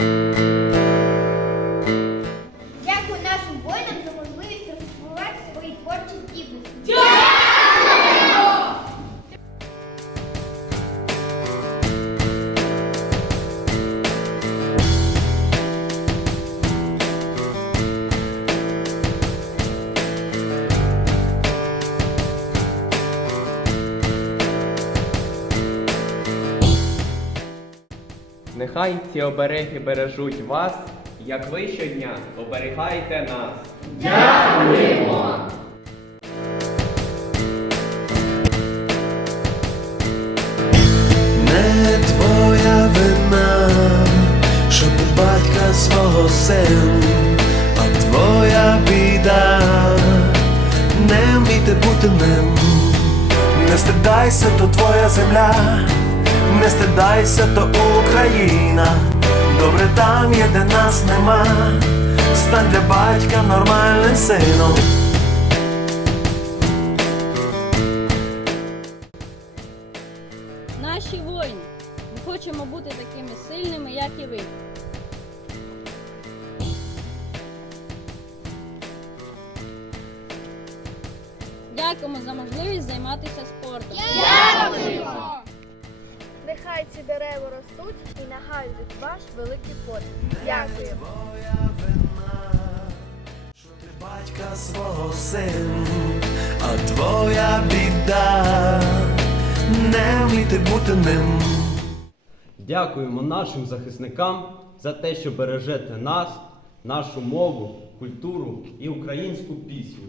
Música Нехай ці обереги бережуть вас, як ви щодня оберігаєте нас. Не твоя вина, що ти батька свого син, а твоя біда, не вміти бути ним. Не стидайся, то твоя земля, не стидайся, то Україна. Добре там є, де нас нема. Стань для батька нормальним сином. Наші воїни. Ми хочемо бути такими сильними, як і ви. Дякуємо за можливість займатися спортом. Нехай ці дерева ростуть і нагадують ваш великий подвиг. Дякую. Твоя вина, що ти батька свого син, а твоя біда, не вміти бути ним. Дякуємо нашим захисникам за те, що бережете нас, нашу мову, культуру і українську пісню.